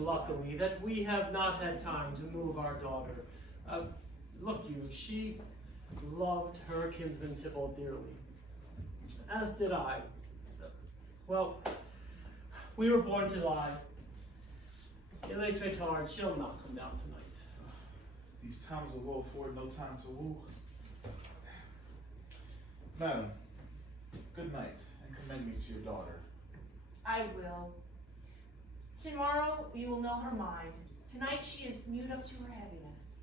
luckily, that we have not had time to move our daughter. Look you, she loved her kinsman Tybalt dearly, as did I. Well, we were born to lie. Il est très tard, she'll not come down tonight. These times of woe afford no time to woo. Madam, good night, and commend me to your daughter. I will. Tomorrow we will know her mind. Tonight she is mute up to her heaviness.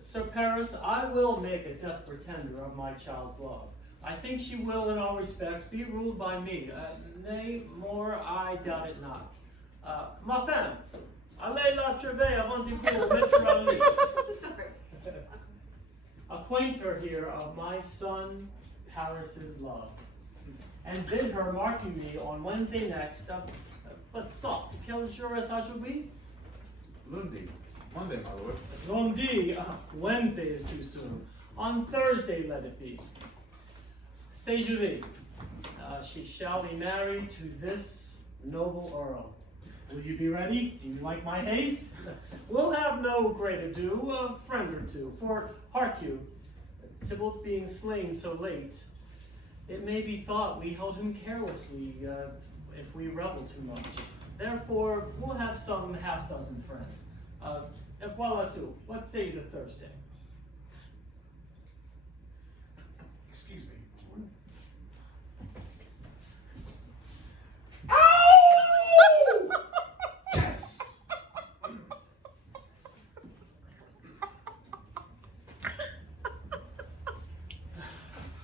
Sir Paris, I will make a desperate tender of my child's love. I think she will, in all respects, be ruled by me. Nay, more, I doubt it not. Ma femme, allez la trouver avant de vous mettre à lit. Sorry. Acquaint her here of my son Paris's love, and bid her mark you me on Wednesday next. But soft, quel jour est aujourd'hui? Lundi, Monday, my lord. Lundi, Wednesday is too soon. On Thursday let it be. C'est jeudi. She shall be married to this noble earl. Will you be ready? Do you like my haste? We'll have no great ado, a friend or two. For, hark you, Tybalt being slain so late, it may be thought we held him carelessly, if we revel too much. Therefore, we'll have some half-dozen friends. Voilà tout. What say you to Thursday? Excuse me. Yes!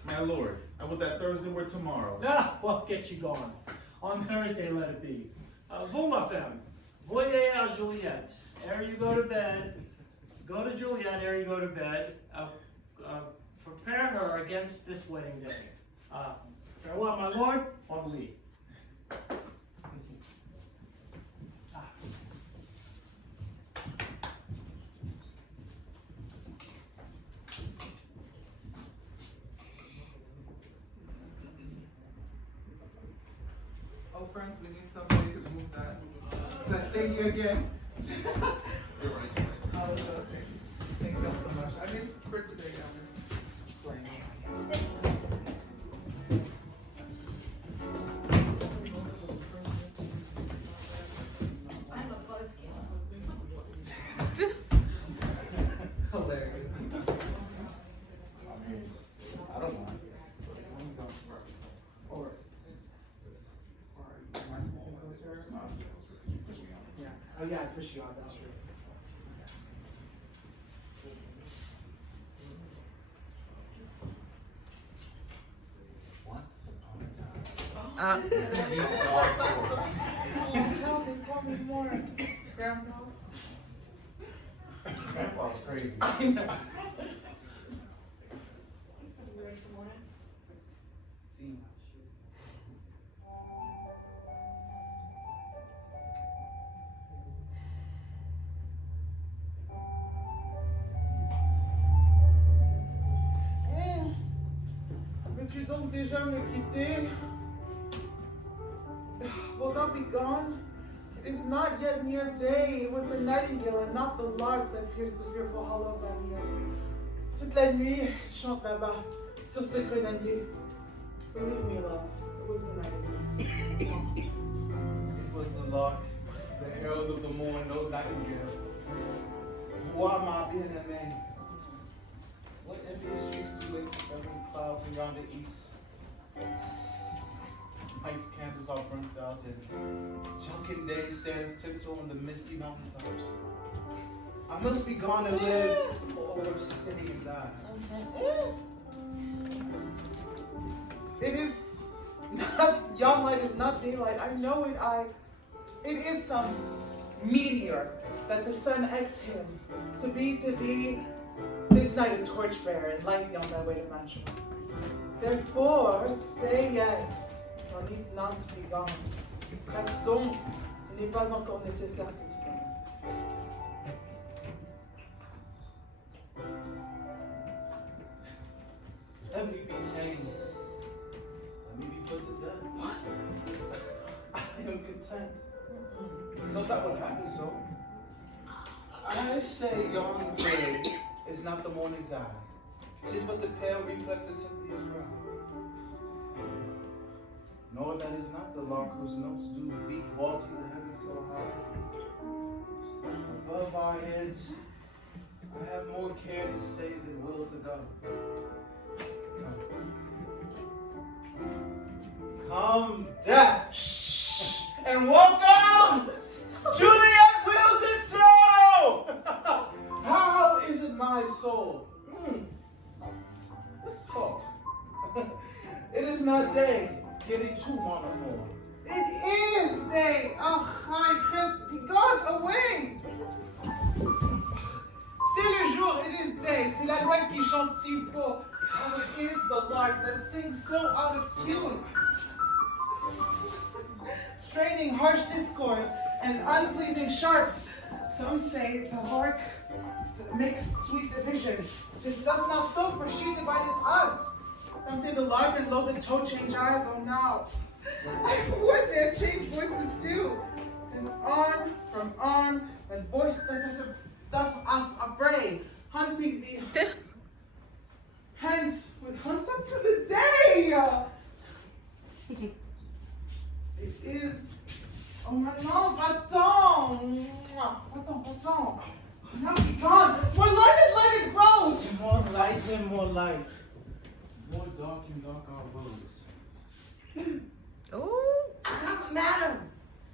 My lord, I would that Thursday were tomorrow. Well, get you going. On Thursday, let it be. Vous, ma femme, voyez à Juliette. Ere you go to bed, go to Juliette ere you go to bed. Prepare her against this wedding day. Farewell, my lord. En lui. Oh, friends, we need somebody to move that thingy again. You're right. Oh, okay. Thank you so much. I mean, for today, I'm just playing. I'm a buzzkill. Hilarious. I mean, I don't mind. Or is my sitting closer? Yeah. Oh yeah, I push you out, that's true. Once upon a time. Deep dark forest. Tell me more, Grandpa. Grandpa's crazy. I know. You ready for morning? See. Veux-tu donc déjà me quitter? Will thou be gone? It is not yet near day. It was the nightingale and not the lark that pierced the fearful hollow of thine ear. Toute la nuit, il chante là-bas, sur ce grenadier. Believe me, love, it was the nightingale. It was the lark, the herald of the morn, no nightingale. Roi ma bien-aimée. What envious streaks do waste the seven clouds in yonder east? Night's candles are burnt out, and Jockin day stands tiptoe on the misty mountaintops. I must be gone and live over city and die. It is not, yon light is not daylight. I know it. It is some meteor that the sun exhales to be to thee this night a torchbearer and light thee on thy way to mansion. Therefore, stay yet. Thou needs not to be gone. Gaston, il n'est pas encore nécessaire que tu t'en ailles. Let me be tamed. Let me be put to death. What? I am content. So that would happen, so. I say yon day is not the morning's eye. 'Tis but the pale reflex of Cynthia's brow. Nor that is not the lark whose notes do beat vaulting the heavens so high. Above our heads, I have more care to stay than will to go. Come, death, and welcome, Juliet Wills and Soul. How is it, my soul? Let's talk. It is not day. Getting to mon amour. It is day. Oh, I can't be gone away. C'est le jour, it is day. C'est la loi qui chante si beau. Oh, it is the lark that sings so out of tune. Straining harsh discords and unpleasing sharps. Some say the lark makes sweet division. It does not so, for she divided us. Some say the lark and low the toe change eyes. Oh now, would they change voices too? Since arm from arm, and voice doth us affray, hunting me. Hence, with hunts up to the day. It is. Oh my no, va-t'en. Va-t'en. Now be gone. More light it grows. More light and more light. More dark and dark our roads. Ooh. Madam,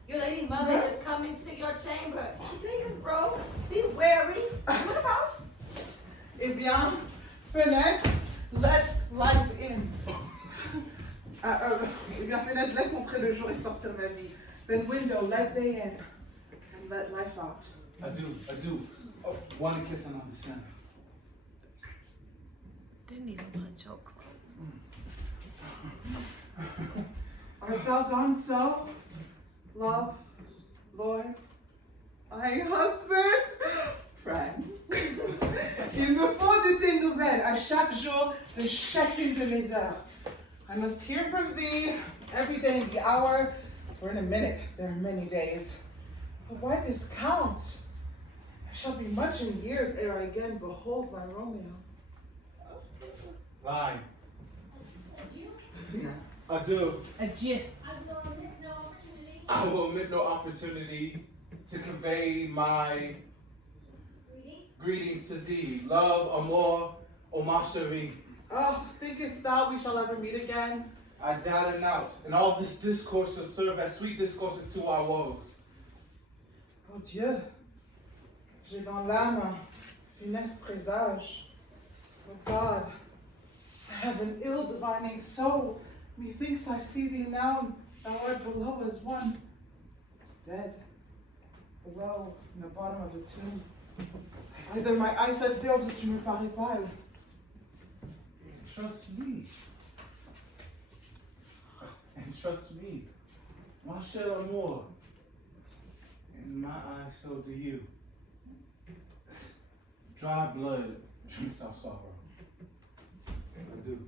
your lady mother is coming to your chamber. She is broke. Be wary. What about? Eh bien, fenêtre, let life in. Eh bien, fenêtre, laisse entrer le jour et sortir ma vie. Then window, let day in, and let life out. I do. Oh, one kiss and understand. Didn't even punch your clothes. Art thou gone so? Love, Lord, my husband, friend. Il me faut de tes nouvelles à chaque jour, de chacune de mes heures. I must hear from thee every day in the hour, for in a minute there are many days. But why this count? I shall be much in years ere I again behold my Romeo. Lie. Adieu. Adieu. I will omit no opportunity to convey my greetings to thee. Love, amour, or ma chérie. Oh, thinkest thou we shall ever meet again? I doubt it not, and all this discourse shall serve as sweet discourses to our woes. Oh Dieu, j'ai dans l'âme un funeste présage. Oh God, I have an ill divining soul. Methinks I see thee now, thou art below as one dead, below in the bottom of a tomb. Either my eyesight fails or tu me parais pâle. Trust me. And trust me. My cher amour. In my eyes, so do you. Dry blood drinks our sorrow. I do.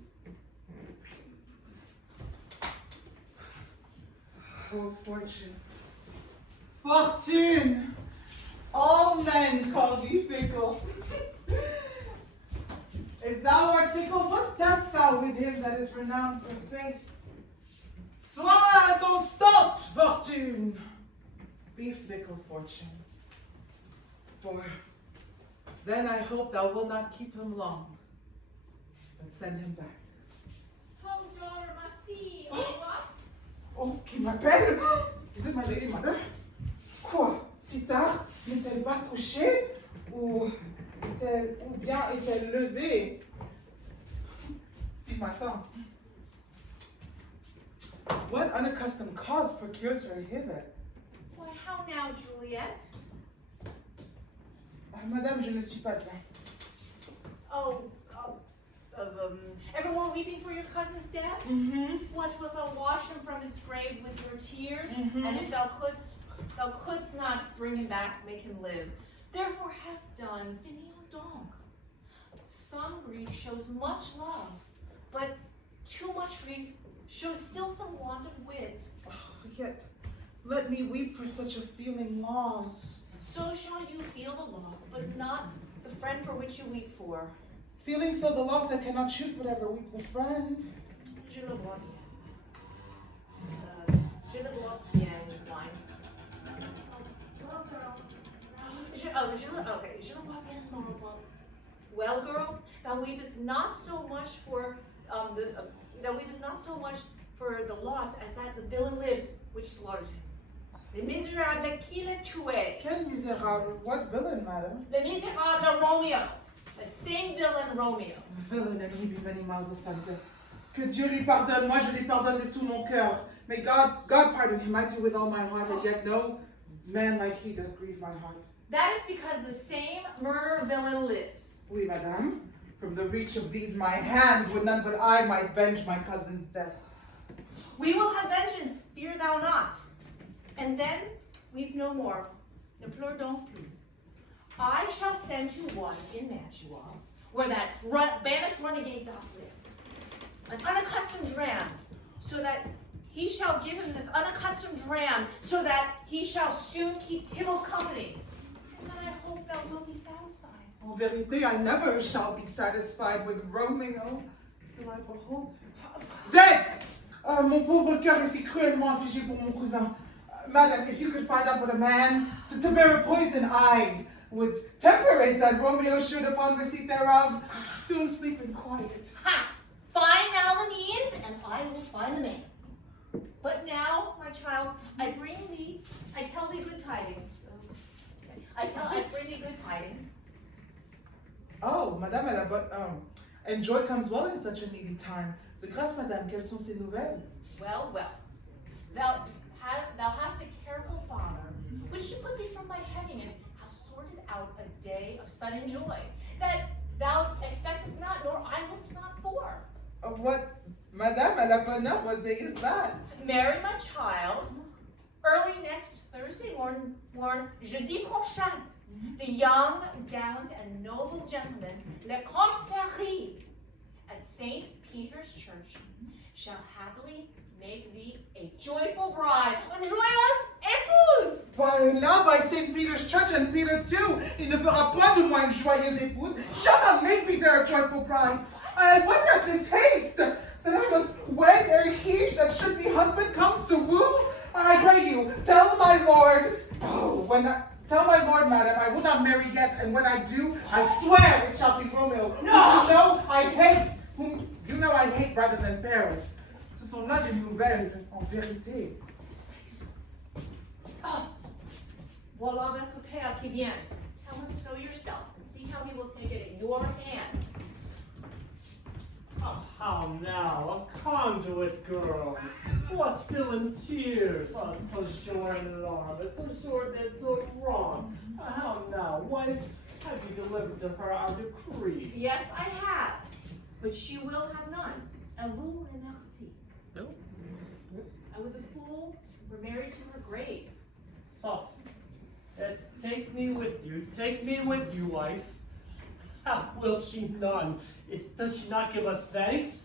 Oh, fortune. Fortune! All men call thee fickle. If thou art fickle, what dost thou with him that is renowned for faith? Sois constante, fortune! Be fickle, fortune. For then I hope thou wilt not keep him long, but send him back. Oh, daughter, ma fille, what? Oh, qui m'appelle? Is it my lady mother? Quoi? Si tard? N'est-elle pas couchée? Ou bien est-elle levée? Si matin. What unaccustomed cause procures her hither? Why, how now, Juliet? Ah, madame, je ne suis pas bien. Oh, everyone weeping for your cousin's death? Mm-hmm. What, wilt thou wash him from his grave with your tears? Mhm. And if thou couldst not bring him back, make him live. Therefore have done, finium donc. Some grief shows much love, but too much grief shows still some want of wit. Yet, Let me weep for such a feeling loss. So shall you feel the loss, but not the friend for which you weep for. Feeling so the loss I cannot choose but ever weep the friend. Je le vois bien. Je le vois bien, wine. Je le vois bien, Laurel. Well, girl, thou weepest not so much for the loss as that the villain lives which slaughtered him. Le misérable qui l'a tué. Quel misérable, what villain, madam? Le misérable Romeo. That same villain Romeo. Villain and he be many miles asunder. Que Dieu lui pardonne, moi je lui pardonne de tout mon cœur. May God pardon him, I do with all my heart, and yet no man like he doth grieve my heart. That is because the same murder villain lives. Oui, madame, from the reach of these my hands would none but I might venge my cousin's death. We will have vengeance, fear thou not. And then weep no more. Ne pleure donc plus. I shall send to one in Mantua, where that banished renegade doth live, an unaccustomed dram, so that he shall give him this unaccustomed dram, so that he shall soon keep Tybalt company. And then I hope thou wilt be satisfied. En vérité, I never shall be satisfied with Romeo till I behold her. Dead! Mon pauvre cœur est si cruellement affligé pour mon cousin. Madam, if you could find out what a man to bear a poison, I would temperate that Romeo should, upon receipt thereof, soon sleep in quiet. Ha! Find now the means, and I will find the man. But now, my child, I tell thee good tidings. I bring thee good tidings. Oh, Madame, and joy comes well in such a needy time. De grâce, Madame, quelles sont ces nouvelles? Well, thou hast a careful father, which to put thee from my heaviness, how sorted out a day of sudden joy, that thou expectest not, nor I looked not for. What, Madame, à la bonne heure, what day is that? Marry my child, early next Thursday morn, jeudi prochain, the young, gallant, and noble gentleman, Le Comte Paris, at St. Peter's Church, shall happily make thee a joyful bride, une joyeuse épouse. By St. Peter's Church and Peter too, il ne fera point de moi une joyeuse épouse, shall not make me there a joyful bride. I wonder at this haste, that I must wed ere he that should be husband comes to woo. I pray you, tell my lord, tell my lord, madam, I will not marry yet, and when I do, I swear it shall be Romeo. No! You know I hate rather than Paris. Ce sont là des nouvelles, en vérité. Oh, voilà votre père qui vient. Tell him so yourself, and see how he will take it in your hand. Oh, how now, a conduit girl. What, still in tears? Oh, toujours in alarm, toujours d'être wrong. How now, wife, have you delivered to her our decree? Yes, I have, but she will have none. And vous remercie. No? I was a fool. We're married to her grave. So, take me with you, wife. How will she none? Does she not give us thanks?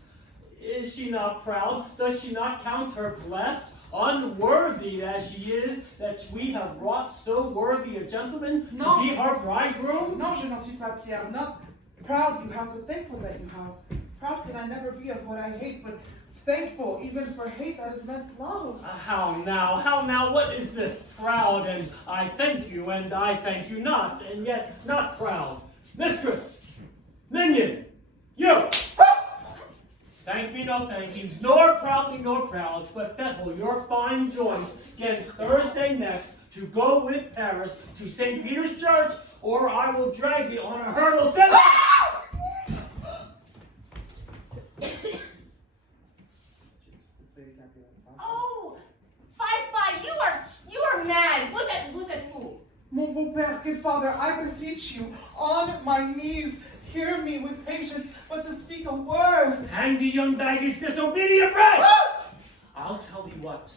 Is she not proud? Does she not count her blessed, unworthy as she is, that we have wrought so worthy a gentleman No. to be her bridegroom? Non, je n'en suis pas Pierre. Not proud you have, but thankful that you have. Proud can I never be of what I hate, but thankful even for hate that is meant love. How now, what is this? Proud, and I thank you not, and yet not proud. Mistress! Minion! You! Thank me no thankings, nor proudly nor prouds, but fettle your fine joints against Thursday next to go with Paris to St. Peter's Church, or I will drag thee on a hurdle thither! Oh, Fi, you are mad. Vous êtes fou. Mon beau-père, good father, I beseech you, on my knees, hear me with patience, but to speak a word. Hang the young baggage disobedient wretch! I'll tell thee what.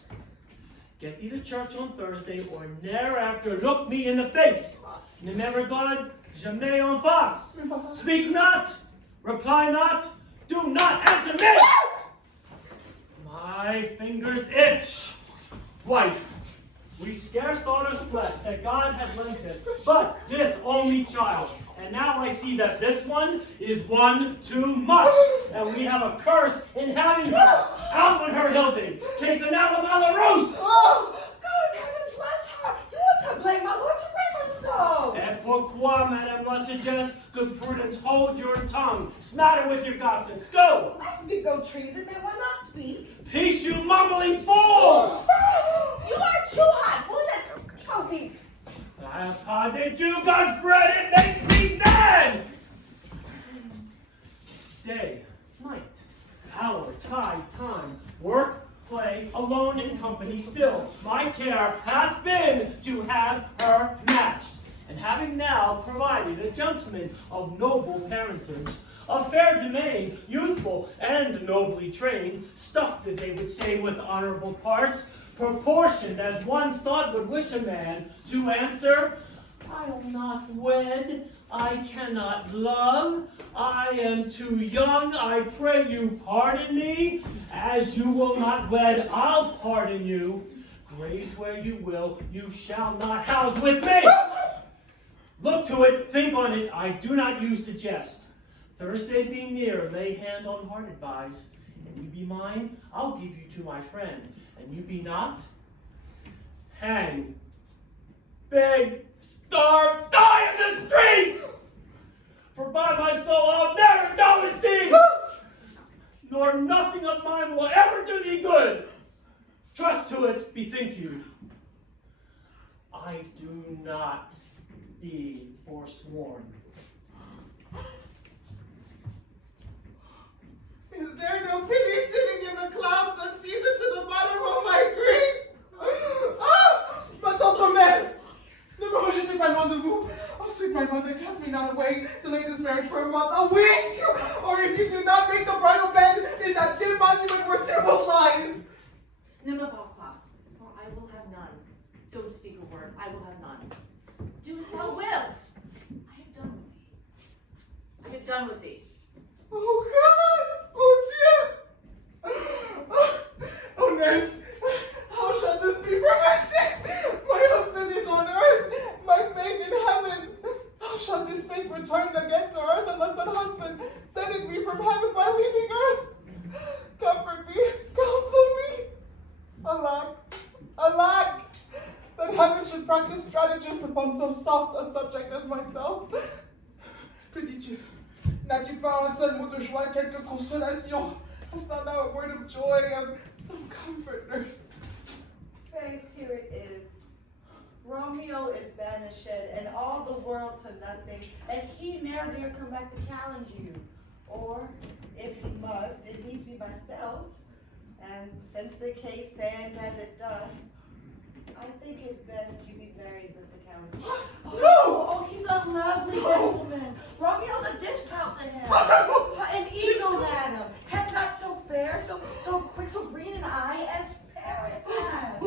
Get thee to church on Thursday, or ne'er after look me in the face. Ne me regarde jamais en face. Speak not, reply not, do not answer me! My fingers itch. Wife, We scarce thought us blessed that God had lent us but this only child. And now I see that this one is one too much. And we have a curse in having her. Out with her, Hildy. Que se llama Malarus. Oh, God in heaven bless her. You want to blame my Lord to bring her so. And pourquoi, Madame la Sagesse, good prudence, hold your tongue. Smatter with your gossips. Go. I speak no treason, they will not speak. Peace, you mumbling fool. You are too hot. Who's that trophy? How did you God's bread? It makes me mad. Day, night, hour, tide, time, work, play, alone in company still. My care hath been to have her matched. And having now provided a gentleman of noble parentage, a fair domain, youthful and nobly trained, stuffed, as they would say, with honorable parts, proportioned as one's thought would wish a man to answer, I'll not wed, I cannot love, I am too young, I pray you pardon me, as you will not wed, I'll pardon you. Graze where you will, you shall not house with me. Look to it, think on it, I do not use to jest. Thursday being near, lay hand on heart advise, and you be mine, I'll give you to my friend, and you be not, hang, beg, starve, die in the streets! For by my soul I'll never know his deeds, nor nothing of mine will ever do thee good. Trust to it, bethink you. I do not be forsworn. Is there no pity sitting in the clouds that sees into the bottom of my grief? Ah! Ma tante mère! Ne me rejetez pas loin de vous. Oh, sweet my mother, cast me not away. Delay this marriage for a month, a week! Or if you do not make the bridal bed, is that dim monument where Tybalt lies? Ne me parle pas, for I will have none. Don't speak a word, I will have none. Do as thou wilt. I have done with thee. I have done with thee. Oh God! Oh dear! Oh nurse, how shall this be prevented? My husband is on earth, my faith in heaven. How shall this faith return again to earth unless that husband sending me from heaven by leaving earth? Comfort me, counsel me. Alack, alack, that heaven should practice stratagems upon so soft a subject as myself. Que dis-tu? N'as-tu pas un seul mot de joie, quelque consolation? Hast thou now a word of joy, of some comfort, nurse? Faith, here it is. Romeo is banished and all the world to nothing, and he ne'er dare come back to challenge you. Or, if he must, it needs be by stealth. And since the case stands as it doth, I think it best you be married with the count. No! Oh, he's a lovely gentleman. Romeo's a dish out to him. An eagle had him. Head not so fair, so quick, so green an eye as Paris had.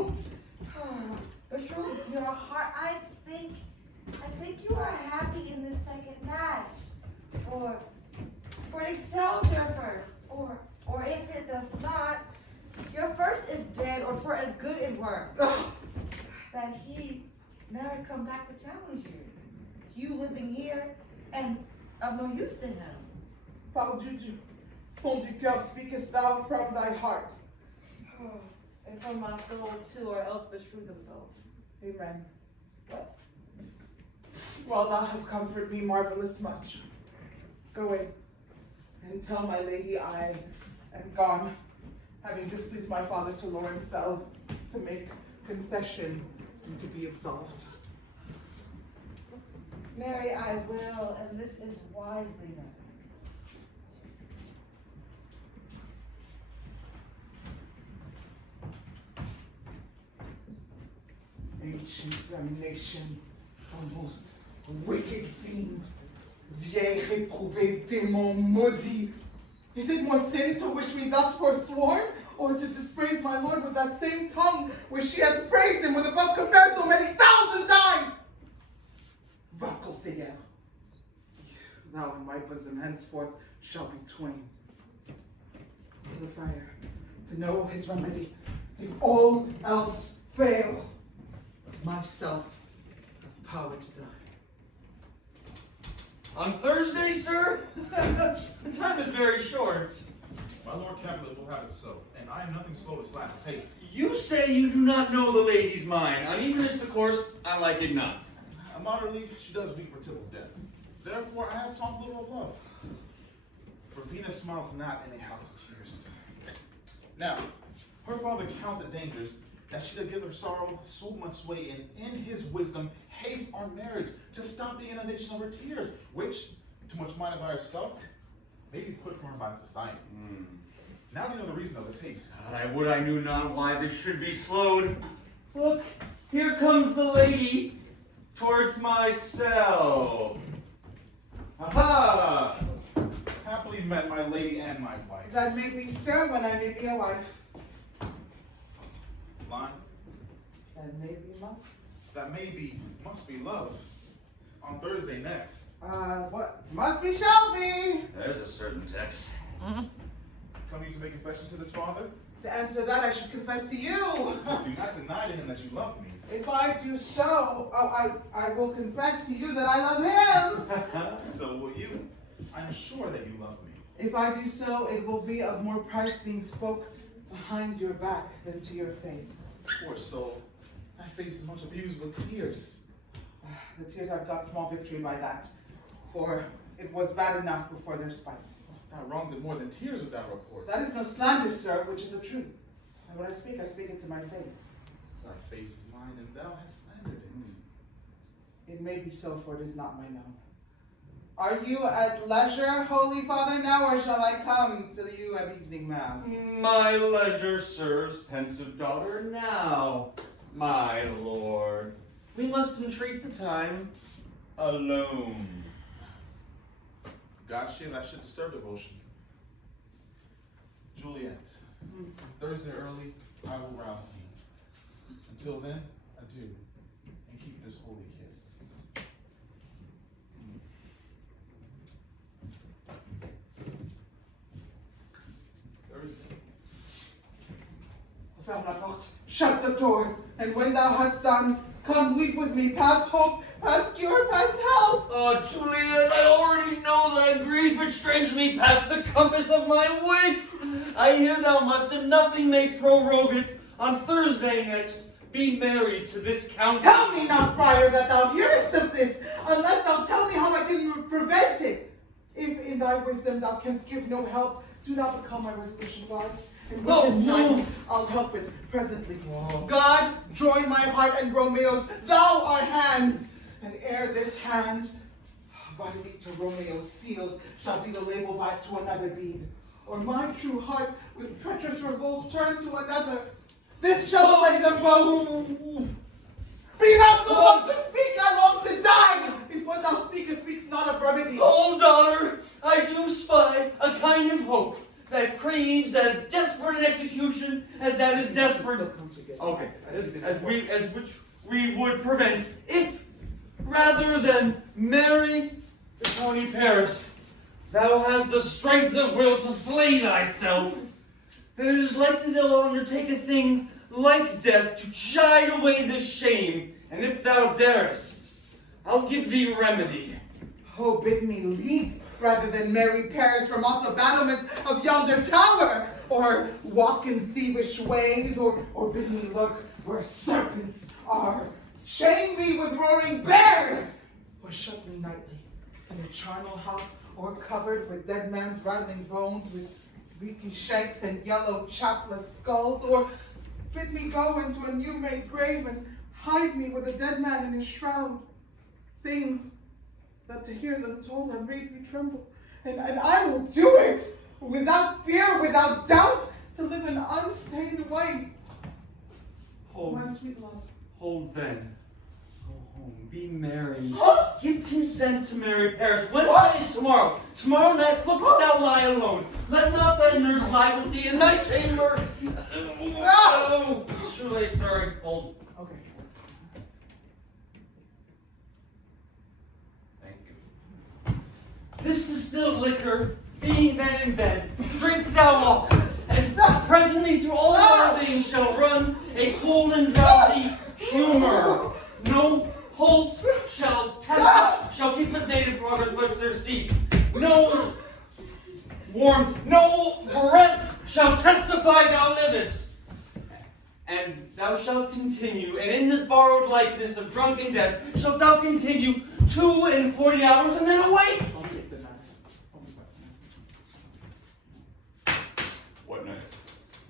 But truly, your heart, I think you are happy in this second match. Or it excels your first. Or if it does not, your first is dead, or 'twere as good it were. That he never come back to challenge you. You living here, and of no use to him. Parle du fond du cœur, speakest thou from thy heart. And from my soul too, or else beshrew themselves. Amen. What? Well, thou hast comforted me marvelous much. Go in and tell my lady I am gone, having displeased my father to Lawrence Cell to make confession and to be absolved. Mary, I will, and this is wisely done. Ancient damnation, the most wicked fiend, vieil réprouvé démon maudit. Is it more sin to wish me thus forsworn, or to dispraise my Lord with that same tongue which she hath praised him with above compared so many 1,000 times? Va, conseillère, thou and my bosom henceforth shall be twain. To the friar, to know his remedy, if all else fail. myself have power to die. On Thursday, sir? The time is very short. My Lord Capulet will have it so, and I am nothing slow to slack his haste. You say you do not know the lady's mind. Uneven is the course, I like it not. Moderately, she does weep for Tybalt's death. Therefore, I have talked little of love. For Venus smiles not in a house of tears. Now, her father counts it dangerous that she doth give her sorrow so much sway, and in his wisdom haste our marriage to stop the inundation of her tears, which, too much minded by herself, may be put from her by society. Now do you know the reason of this haste? I would I knew not why this should be slowed. Look, here comes the lady towards my cell. Aha! Happily met my lady and my wife. That may be so when I may be a wife. Line, And maybe must. that must be love. On Thursday next. What? Must be, shall be. There's a certain text. Come you to make confession to this father? To answer that, I should confess to you. Do not deny to him that you love me. If I do so, I will confess to you that I love him. So will you. I'm sure that you love me. If I do so, it will be of more price being spoke behind your back than to your face. Poor soul. My face is much abused with tears. The tears have got small victory by that, for it was bad enough before their spite. Thou wrongs it more than tears with that report. That is no slander, sir, which is the truth. And when I speak it to my face. Thy face is mine, and thou hast slandered it. It may be so, for it is not mine own. Are you at leisure, Holy Father, now, or shall I come to you at evening mass? My leisure serves, pensive daughter, now, my lord. We must entreat the time alone. God shield I should disturb devotion. Juliet, Thursday early, I will rouse thee. Until then, adieu, and keep this holy kiss. Thursday. Thou not, shut the door, and when thou hast done, come weep with me, past hope, past cure, past help. Oh, Juliet, I already know thy grief estranges me past the compass of my wits. I hear thou must, and nothing may prorogue it, on Thursday next, be married to this council. Tell me not, friar, that thou hearest of this, unless thou tell me how I can prevent it. If in thy wisdom thou canst give no help, do not become my restitution wife. And with this night, I'll help it presently. God, join my heart and Romeo's, thou art hands. And ere this hand, by me to Romeo sealed, shall be the label by to another deed. Or my true heart, with treacherous revolt, turn to another. This shall slay them both. Be not so long to speak, I long to die. If what thou speakest speaks not of remedy. Oh, daughter, I do spy a kind of hope that craves as desperate an execution as that is desperate. Okay, as which we would prevent if, rather than marry the County Paris, thou hast the strength of will to slay thyself. Then it is likely thou wilt undertake a thing like death to chide away this shame, and if thou darest, I'll give thee remedy. Oh, bid me leap rather than marry Paris from off the battlements of yonder tower, or walk in thievish ways, or bid me look where serpents are. Shame me with roaring bears, or shut me nightly in a charnel house, or covered with dead man's rattling bones, with reeky shanks and yellow chapless skulls, or bid me go into a new-made grave and hide me with a dead man in his shroud. Things that to hear them told have made me tremble, and I will do it without fear, without doubt, to live an unstained wife. Hold, My sweet love. hold then. Go home, be merry. Huh? Give consent to marry Paris. Wednesday is tomorrow. Tomorrow night, look that thou lie alone. Let not thy nurse lie with thee in thy chamber. Oh, surely, sorry, hold. Okay. Thank you. This distilled liquor, being then in bed, drink thou all, and presently through all our veins shall run a cold and drowsy humor. surcease. No warmth, no breath shall testify thou livest. And thou shalt continue, and in this borrowed likeness of drunken death shalt thou continue 42 hours and then awake. I'll take the knife. What night?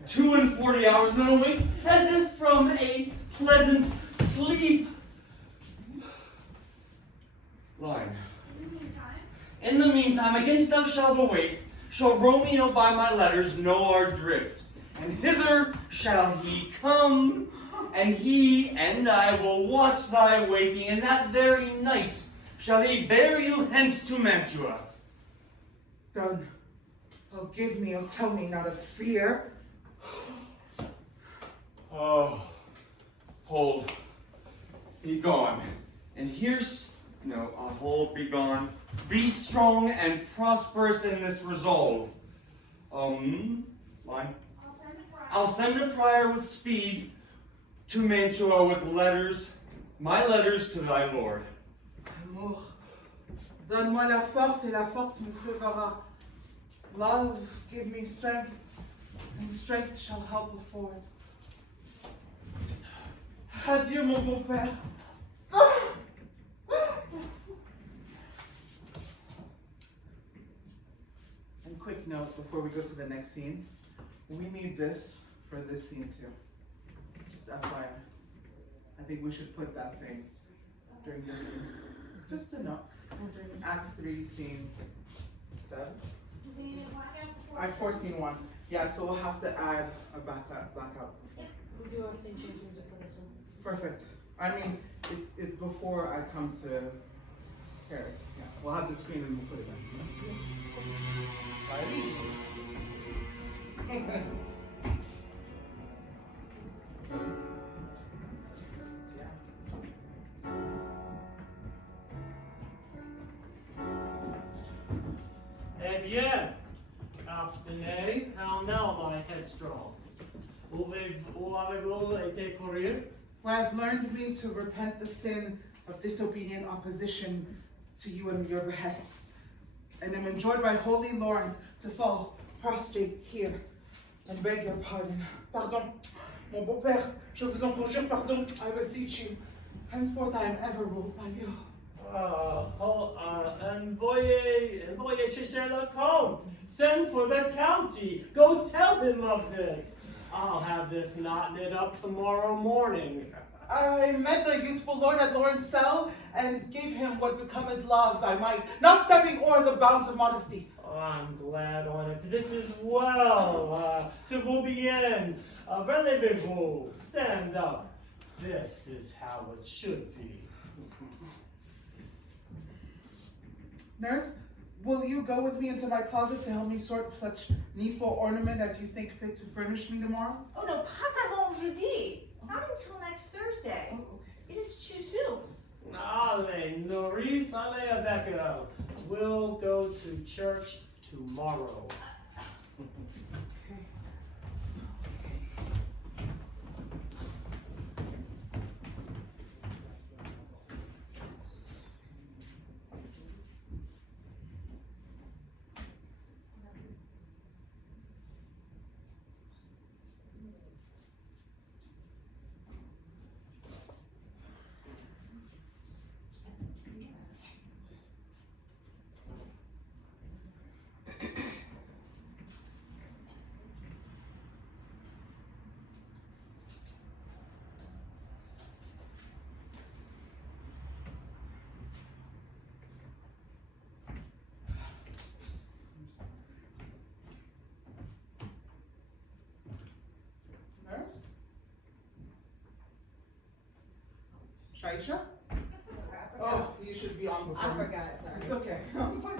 42 hours and then awake, as if from a pleasant sleep. Line. In the meantime, against thou shalt awake, shall Romeo by my letters know our drift. And hither shall he come, and he and I will watch thy waking, and that very night shall he bear you hence to Mantua. Done. Oh, give me, oh, tell me not of fear. Oh, hold, be gone. And here's, no, I'll hold, be gone. Be strong and prosperous in this resolve. Line. I'll send a friar with speed to Mantua with letters, my letters to thy lord. Amour, donne-moi la force et la force me sauvera. Love, give me strength, and strength shall help afford. Adieu, mon beau-père. And quick note before we go to the next scene. We need this for this scene too. Just FYI. I think we should put that thing during this scene. Just a note. Act 3, scene 7. Act 4, scene 1. Yeah, so we'll have to add a blackout before. We do have St. James music for this one. Perfect. I mean, it's before I come to Paris. Yeah, we'll have the screen and we'll put it in. Eh bien, obstiné, how now, my headstrong? Où avez-vous été couru? Well, I've learned me to repent the sin of disobedient opposition to you and your behests, and am enjoined by holy Lawrence to fall prostrate here and beg your pardon. Pardon, mon beau-père, je vous en conjure pardon, I beseech you. Henceforth I am ever ruled by you. Envoyez chez Sherlock Holmes. Send for the county. Go tell him of this. I'll have this knot knit up tomorrow morning. I met the youthful lord at Lawrence cell and gave him what becometh love I might, not stepping o'er the bounds of modesty. Oh, I'm glad on it. This is well. To vous bien. Relevez-vous. Stand up. This is how it should be. Nurse, will you go with me into my closet to help me sort such needful ornament as you think fit to furnish me tomorrow? Oh no, pas avant jeudi. Not until next Thursday. Oh, okay. It is too soon. Allez, Nourrice, allez avec elle. We'll go to church tomorrow. Nurse? Shaisha? Oh, you should be on before I me. forgot, sorry. It's okay. I was like,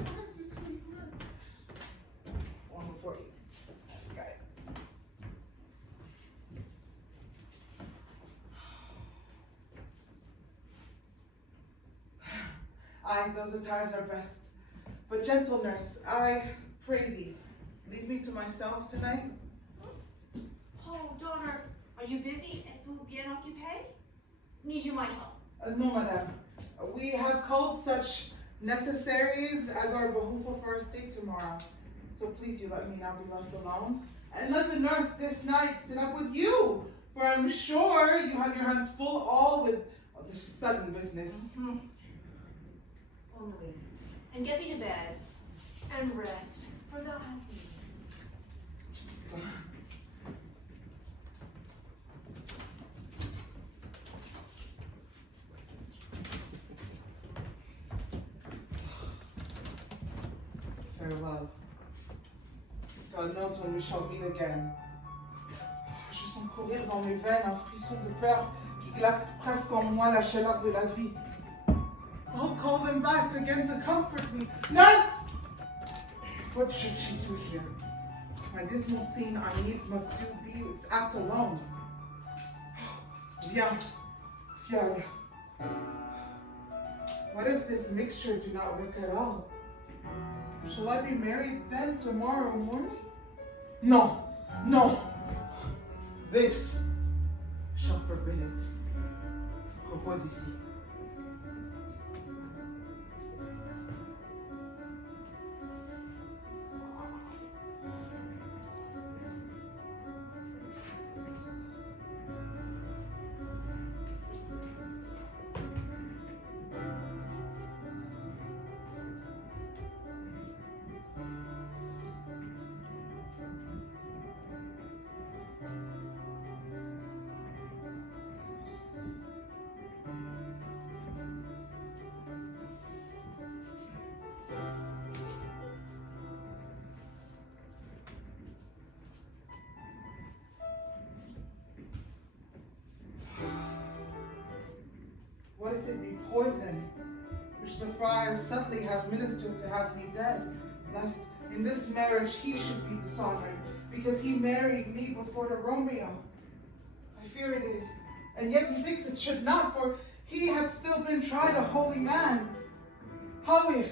One before you. Got it. aye, those attires are best. But gentle nurse, I pray thee, leave me to myself tonight. Oh, daughter, are you busy? Êtes-vous bien occupée? Need you my help? No, madame. We have called such necessaries as are behooful for a state tomorrow. So please you let me not be left alone. And let the nurse this night sit up with you, for I'm sure you have your hands full all with the sudden business. Only wait. And get me to bed. And rest, for thou hast need. Farewell. God knows when we shall meet again. Je sens courir dans mes veines un frisson de peur qui glace presque en moi la chaleur de la vie. I'll call them back again to comfort me. Nurse! What should she do here? My dismal scene I needs must do be is act alone. Viens, Fiole. What if this mixture do not work at all? Shall I be married then tomorrow morning? No, no. This shall forbid it. Repose ici. What if it be poison, which the friars subtly have ministered to have me dead, lest in this marriage he should be dishonored, because he married me before to Romeo? I fear it is, and yet methinks it should not, for he had still been tried a holy man. How if,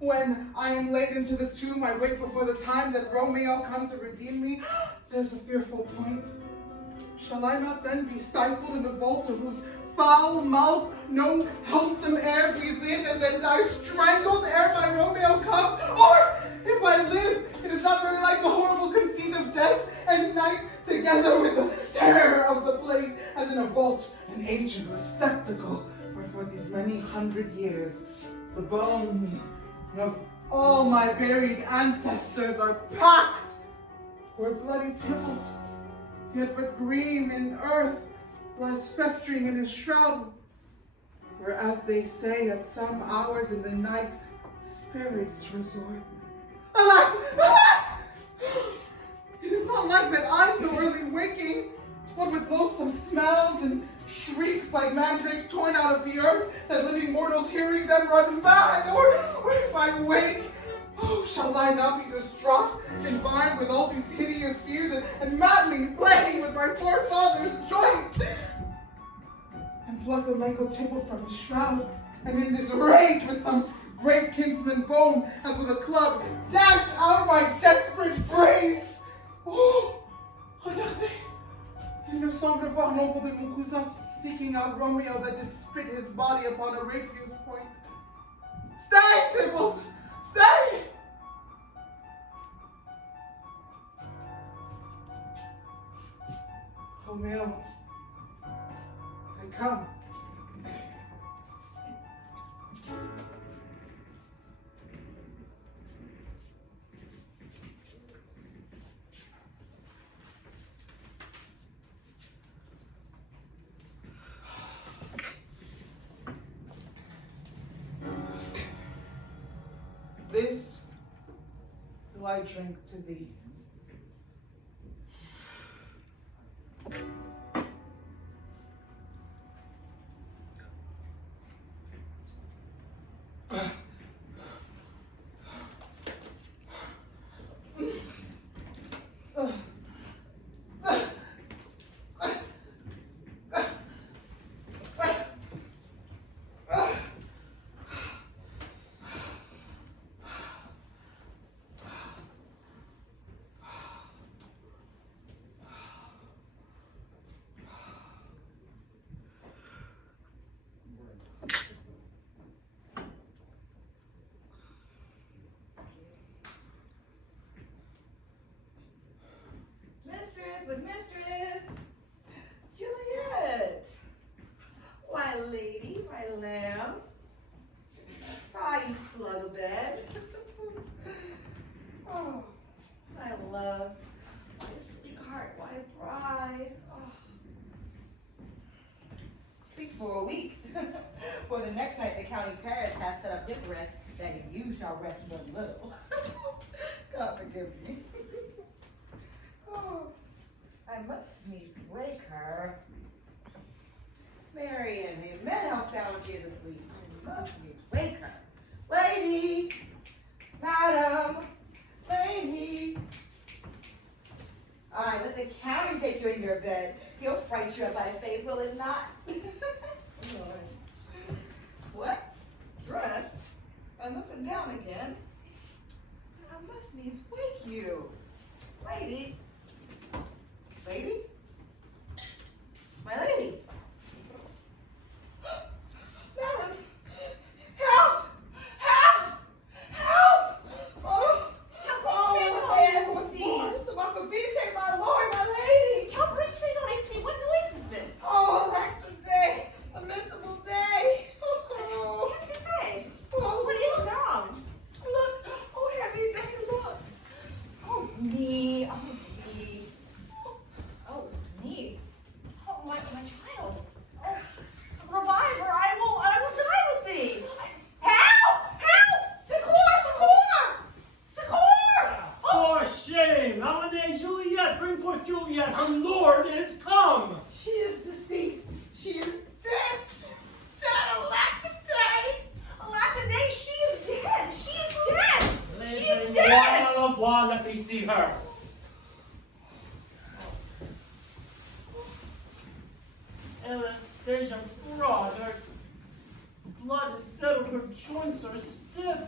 when I am laid into the tomb, I wait before the time that Romeo come to redeem me? There's a fearful point. Shall I not then be stifled in the vault of whose foul mouth no wholesome air breathes in, and then die strangled ere my Romeo comes? Or, if I live, it is not very like the horrible conceit of death and night, together with the terror of the place, as in a vault, an ancient receptacle, where for these many 100 years, the bones of all my buried ancestors are packed, where bloody Tybalt, yet but green in earth, lies festering in his shroud, where, as they say, at some hours in the night, spirits resort. Alack! Alack! It is not like that I so early waking, what with loathsome smells and shrieks like mandrakes torn out of the earth, that living mortals hearing them run mad, or if I wake, oh, shall I not be distraught and bind with all these hideous fears and madly playing with my poor father's joints? And pluck the mangled Tybalt from his shroud, and in this rage with some great kinsman bone, as with a club, dash out my desperate brains. Oh, regardez! Il me semble voir l'ombre de mon cousin seeking out Romeo that did spit his body upon a rapier's point. Stay, Tybalt! Stay! Romeo, I come. This do I drink to thee. love. My sweetheart, my bride. Oh. Sleep for a week. For the next night the county Paris hath set up his rest, that you shall rest but little. God forgive me. Oh, I must needs wake her. Marian, amen, how sound she is asleep. I must needs wake her. Lady, madam, lady. Aye, let the county take you in your bed. He'll fright you up by faith, will it not? What? Dressed? And up and down again? I must needs wake you. Lady. Lady? My lady. Madam. Help! Help! Help! Oh! Oh, I see. It's about to be take my lord, my lady. How briefly don't I see? What noise is this? Oh, election day. Lamentable day. Oh. Qu'est-ce que c'est? Oh, What is wrong? Look. Oh, heavy day, look. Oh, me. Oh, me. Oh, me. Oh, my child. Oh, revive her. I will die with thee. Help! Help! Secours! Secours! Oh, For shame! Amenez Juliet! Bring forth Juliet! Her lord is come! she is deceased. She is dead. She's dead. Alack the day. alack the day, she is dead. She is dead. She is Laissez-moi dead. la voir, let me see her. Anastasia fraud, her blood is settled, her joints are stiff.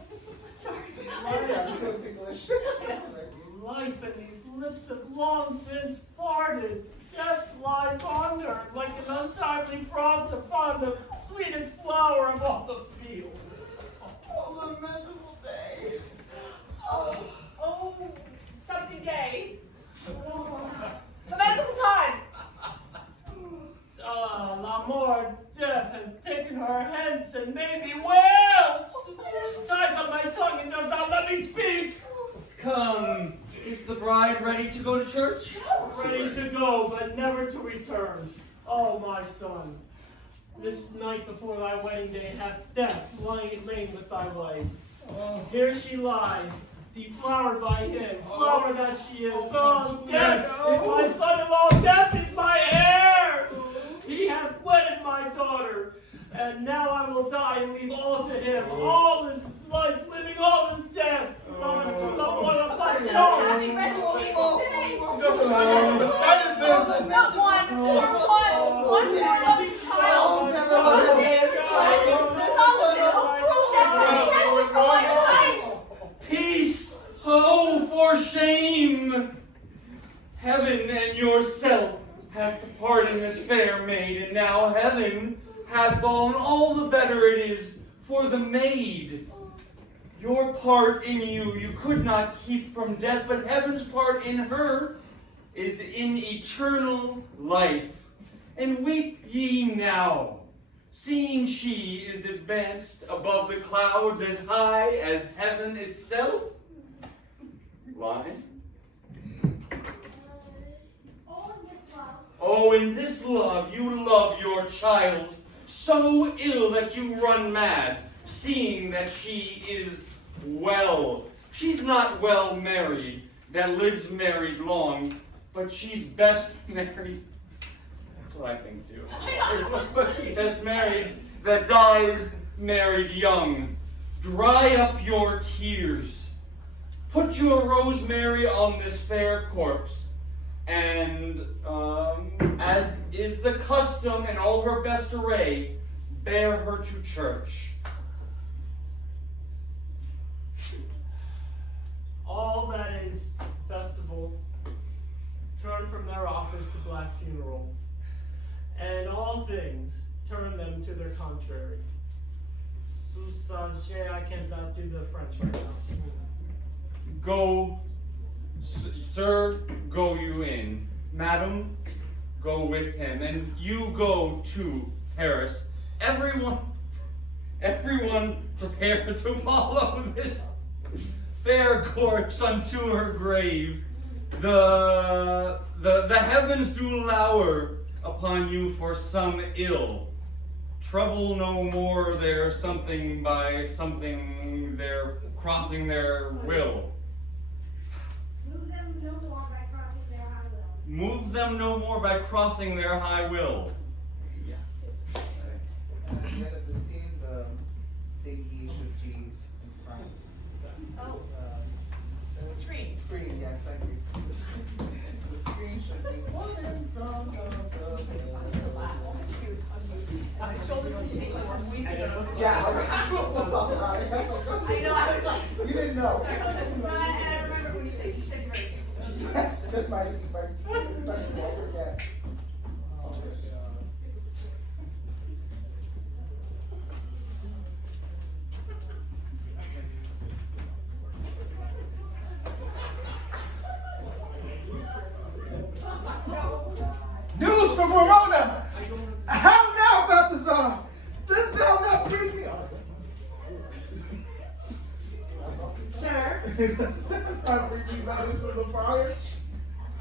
Sorry. So ticklish. Life and these lips have long since parted. Death lies on her like an untimely frost upon the sweetest flower of all the field. Oh, lamentable day. Oh. Oh, something gay. Lamentable time. Ah, l'amour, death has taken her hence and made me wail. Ties on my tongue and does not let me speak. Come, is the bride ready to go to church? Ready to go, but never to return. Oh, my son, this night before thy wedding day hath death lain with thy wife. Here she lies, deflowered by him, flower that she is. Oh, death is my son-in-law, death is my heir. He hath wedded my daughter, and now I will die and leave all to him. All this life living, all this death. Mother to the Lord of my soul. Happy wedding day. The sight is this. Not one, one more loving child. Peace! Oh, for shame! Heaven and yourself hath pardoned this fair maid, and now heaven hath on all the better it is for the maid. Your part in you could not keep from death, but heaven's part in her is in eternal life. And weep ye now, seeing she is advanced above the clouds as high as heaven itself. Lion? Oh, in this love you love your child so ill that you run mad, seeing that she is well. She's not well married, that lives married long, but she's best married. That's what I think too. But she's best married, that dies married young. Dry up your tears. Put your rosemary on this fair corpse, and as is the custom in all her best array, bear her to church. All that is festival turn from their office to black funeral, and all things turn them to their contrary. Soussager, I cannot do the French right now. Go, sir, go you in. Madam, go with him. And you go to Paris. Everyone prepare to follow this fair corpse unto her grave. The heavens do lower upon you for some ill. Trouble no more there something by something there crossing their will. Move them no more by crossing their high will. Move them no more by crossing their high will. Yeah. And at the end of the scene, the thingy should be in front. Oh, The screen. screen, yes, thank you. The screen should be one in front of the My shoulders are shaking. I'm weeping. Yeah, we'll talk about it. I know, I was like, You didn't know. sorry, no, and I remember when you said you're very That's my special one, yeah. News from Verona! How now, Balthazar? Dost thou not bring me on? Sir, I bring you letters from the friar.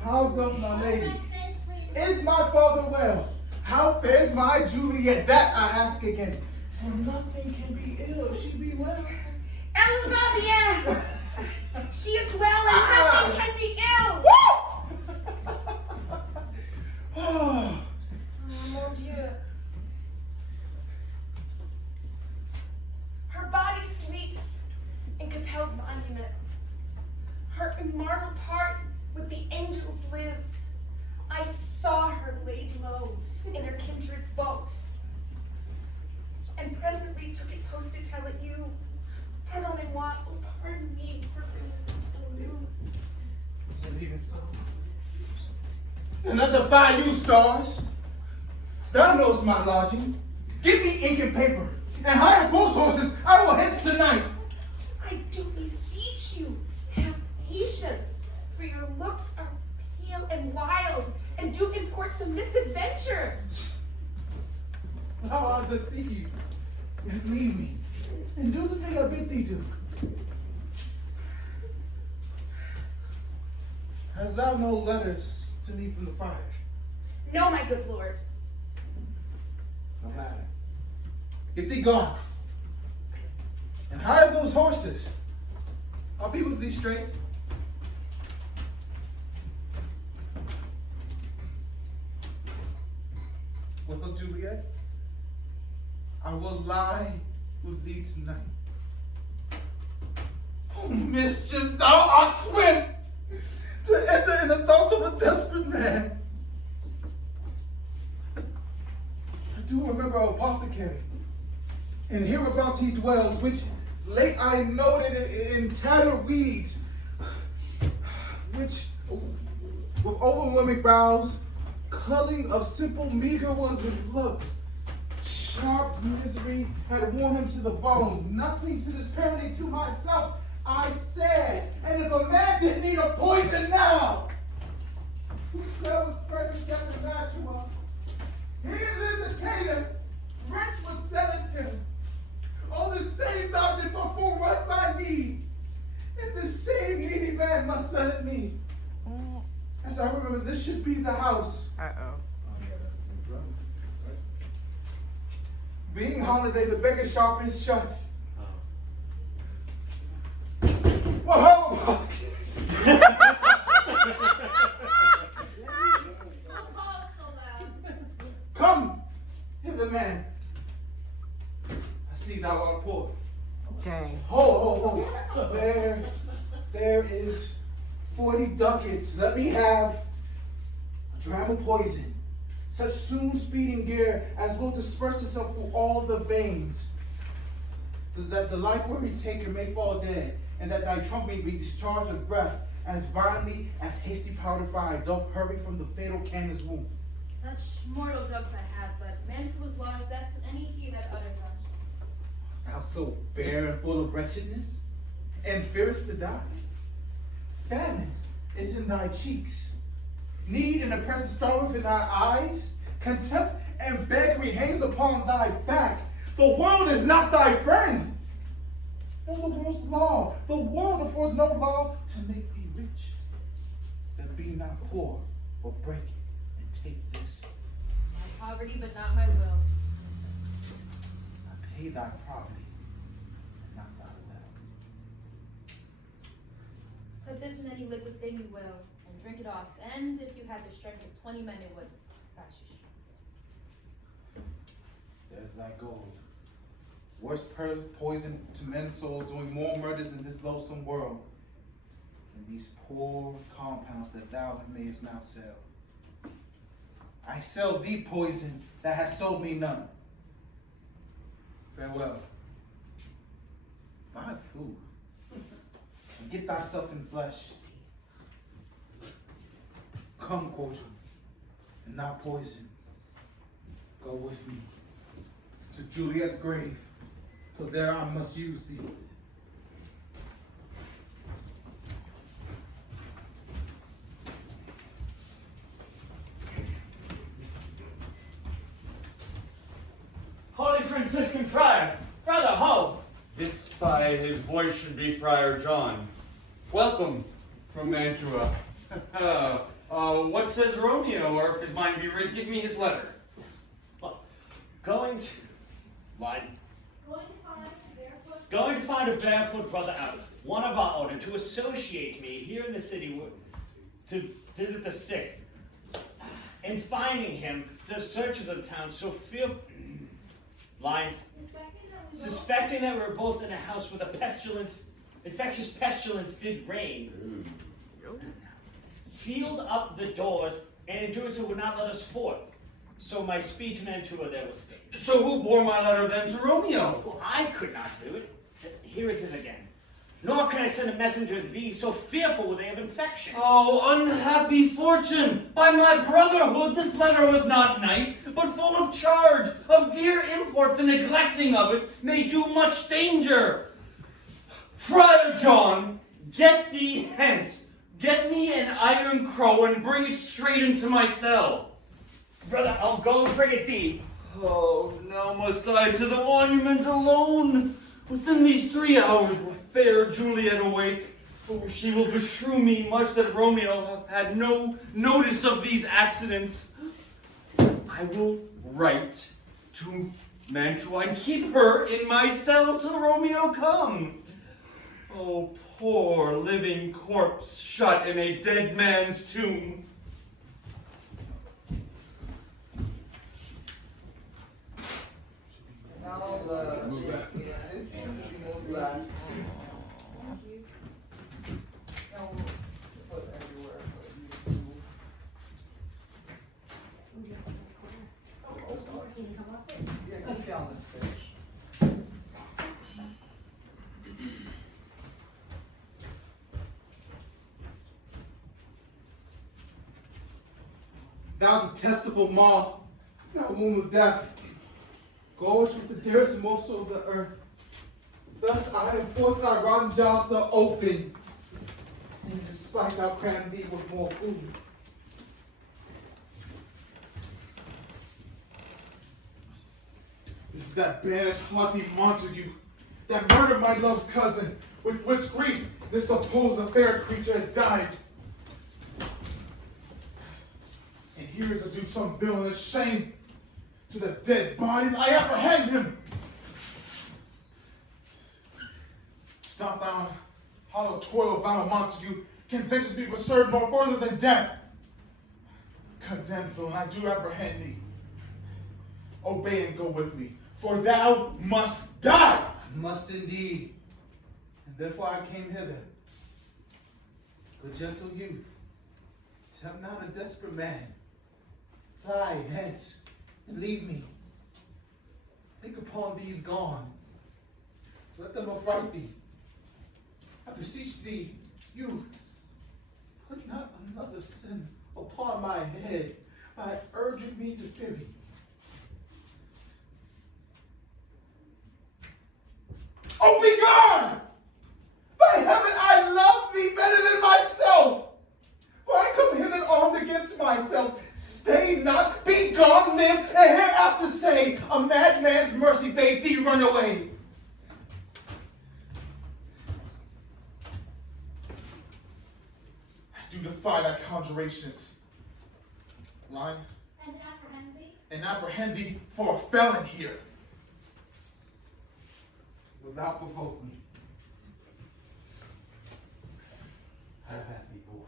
How doth my lady? Next stage, please. Is my father well? How fares my Juliet? That I ask again. For nothing can be ill if she be well. Elle va bien. She is well and nothing can be ill. Oh, Oh, mon Dieu. Her body sleeps in Capel's monument. Her immortal part with the angels lives. I saw her laid low in her kindred's vault, and presently took it post to tell it you. Pardonnez-moi, oh pardon me for bringing this ill news. is it even so? And I defy you, stars. Thou knowest my lodging. Give me ink and paper, and hire post horses. I will hence tonight. I do beseech you, have patience, for your looks are pale and wild, and do import some misadventure. Thou art deceived. Yet leave me, and do the thing I bid thee do. Hast thou no letters to me from the friars? No, my good lord. No matter. Get thee gone. And hire those horses. I'll be with thee straight. Well, Juliet, I will lie with thee tonight. Oh, mischief, thou art swift to enter in the thoughts of a desperate man. I do remember an apothecary, and hereabouts he dwells, which late I noted in tattered weeds, which with overwhelming brows, culling of simple meager was his looks. Sharp misery had worn him to the bones. Nothing to this parody to myself, I said. And if a man didn't need a poison now, who sells present kept in Nashua? He lives in Canaan, rich was selling him. All the same doctor before run my need. And the same needy man must sell at me. As I remember, this should be the house. Being holiday, the beggar shop is shut. Well, how about come hither, man. I see thou art poor. Dang. Ho, ho, ho. There is 40 ducats. Let me have a dram of poison. Such soon speeding gear as will disperse itself through all the veins. That the life-weary taker may fall dead, and that thy trunk may be discharged of breath as violently as hasty powder fire doth hurry from the fatal cannon's womb. Such mortal drugs I have, but meant was lost death to any he that uttered them. Thou so bare and full of wretchedness, and fearest to die. Famine is in thy cheeks. Need and oppressive starve in thy eyes. Contempt and beggary hangs upon thy back. The world is not thy friend. No, the world's law. The world affords no law to make thee rich. that be not poor, or break it, and take this. My poverty, but not my will. I pay thy property, and not thy will. Put this in any liquid thing you will, and drink it off, and if you had the strength of 20 men, it would dispatch you. There's thy gold. Worst poison to men's souls, doing more murders in this loathsome world than these poor compounds that thou mayest not sell. I sell thee poison that has sold me none. Farewell. Buy food, and get thyself in flesh. Come, cordial, and not poison. Go with me to Juliet's grave, for there I must use thee. Holy Franciscan Friar, Brother Ho! This by his voice should be Friar John. Welcome from Mantua. What says Romeo, or if his mind be read, give me his letter. Going to find a barefoot brother out, one of our order, to associate me here in the city to visit the sick. In finding him, the searchers of the town so fearful. Suspecting that we were both in a house where the infectious pestilence did reign, sealed up the doors, and in doing so would not let us forth. So my speed to Mantua there was stayed. So who bore my letter then to Romeo? Well, I could not do it. Here it is again. Nor can I send a messenger to thee, so fearful were they of infection. Oh, unhappy fortune! By my brotherhood, this letter was not nice, but full of charge, of dear import. The neglecting of it may do much danger. Friar John, get thee hence. Get me an iron crow and bring it straight into my cell. Brother, I'll go and bring it thee. Oh, now must I to the monument alone. Within these 3 hours will fair Juliet awake, for she will beshrew me much that Romeo hath had no notice of these accidents. I will write to Mantua and keep her in my cell till Romeo come. Oh, poor living corpse shut in a dead man's tomb. Move back. Yeah, this needs to be moved back. Thank you. No, put everywhere, but you yeah, go stay on this stage. Thou detestable maw, thou womb of death, goest with the dearest morsel of the earth. Thus I have forced thy rotten jaws to open, and despite thou crammed thee with more food. This is that banished haughty Montague that murdered my loved cousin, with which grief this supposed fair creature has died. And here is to do some villainous shame to the dead bodies. I apprehend him. Stop thou, hollow toil, thou Montague, can vengeance be served more further than death. Condemned villain, I do apprehend thee. Obey and go with me, for thou must die. I must indeed, and therefore I came hither. Good gentle youth, tempt not a desperate man. Fly hence, and leave me. Think upon these gone. Let them affright thee. I beseech thee, youth, put not another sin upon my head by urging me to fury. Oh, be gone! By heaven, I love thee better than myself. For I come hither armed against myself. Stay not, be gone, live, and hereafter say, a madman's mercy bade thee run away. I do defy thy conjurations. Line, And apprehend thee. and apprehend thee for a felon here. Without provoking me. Have at thee, boy.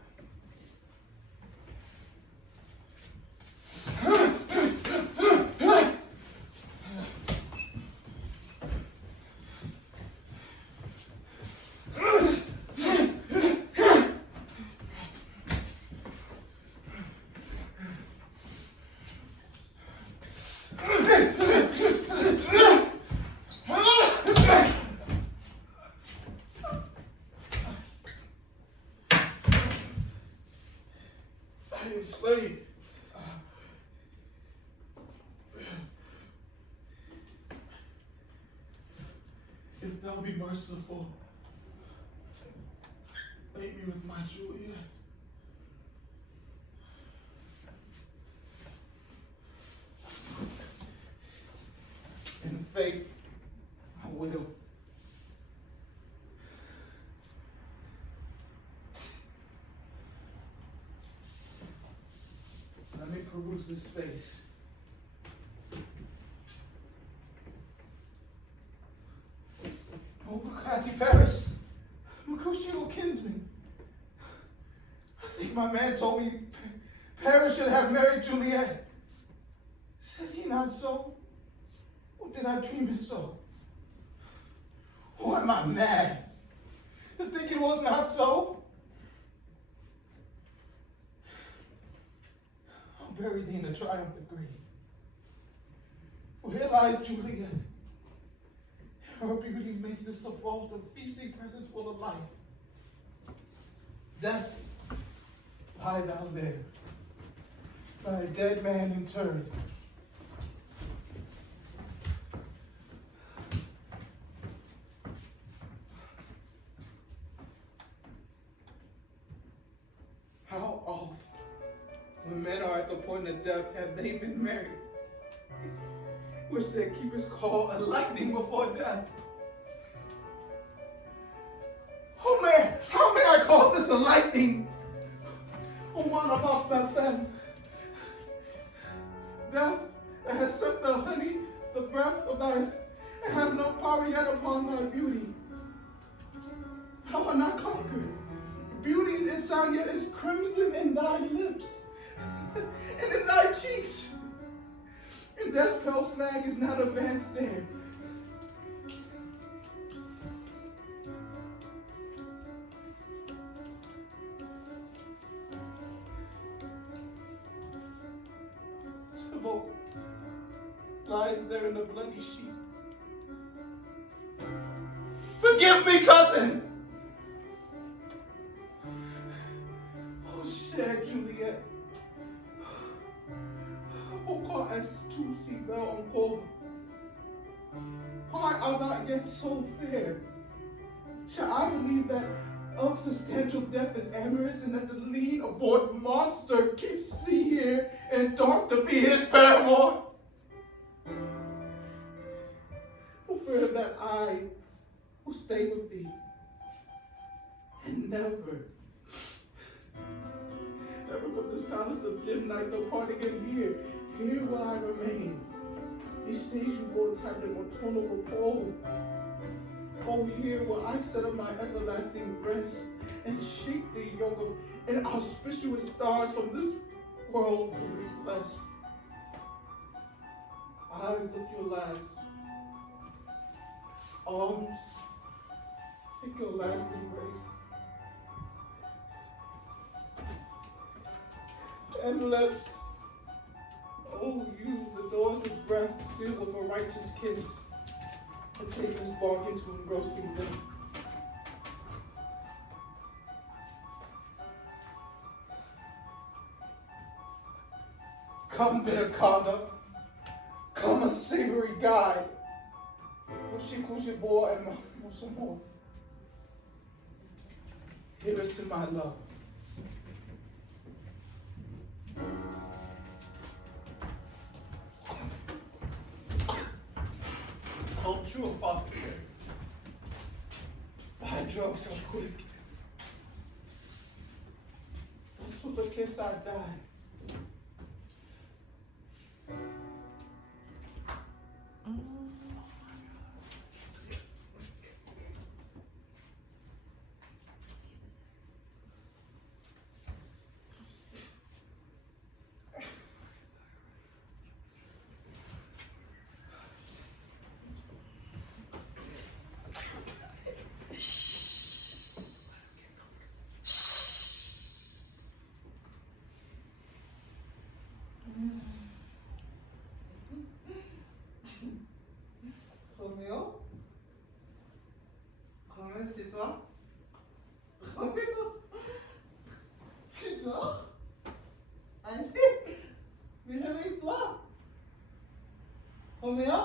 I am slain. If thou be merciful, make me with my Juliet. In faith, I will. Let me peruse this face. Oh, Makati Paris, Mercutio kinsman. I think my man told me Paris should have married Juliet. Said he not so? Or did I dream it so? Or am I mad to think it was not so? I'll bury thee in a triumphant grave. For here lies Juliet. Her beauty makes this a vault of feasting presents full of life. Death, lie thou there, by a dead man interred. How oft, when men are at the point of death, have they been married? Which their keepers call a lightning before death. Oh man, how may I call this a lightning? Oh man, I'm off that femme. Death that has sucked the honey, the breath of thy, and have no power yet upon thy beauty. Thou art not conquered. Beauty's inside yet is crimson in thy lips, and in thy cheeks. And death's pale flag is not advanced there. Tybalt lies there in the bloody sheet. Forgive me, cousin! Oh, chère Juliet. Pourquoi est-ce tout si belle encore? Why art thou yet so fair? Shall I believe that unsubstantial death is amorous and that the lean abhorred monster keeps thee here and dark to be his paramour? For fear that I will stay with thee and never from this palace of dim night, no part again here. Here will I remain. Ici je will type in maternal repose. Oh, here will I set up my everlasting breast and shake the yoke of inauspicious stars from this world weary flesh. Eyes look your last. Arms take your last embrace. And lips, oh you, the doors of breath sealed with a righteous kiss, and take this bark into engrossing them. Come, bitter conduct, come a savory guide. Boy and some more. Here is to my love. Oh, true apothecary. Buy drugs so quick. with a kiss I die. Roméo? Roméo, c'est toi? Roméo? Tu dors? Allez, mais réveille-toi! Roméo?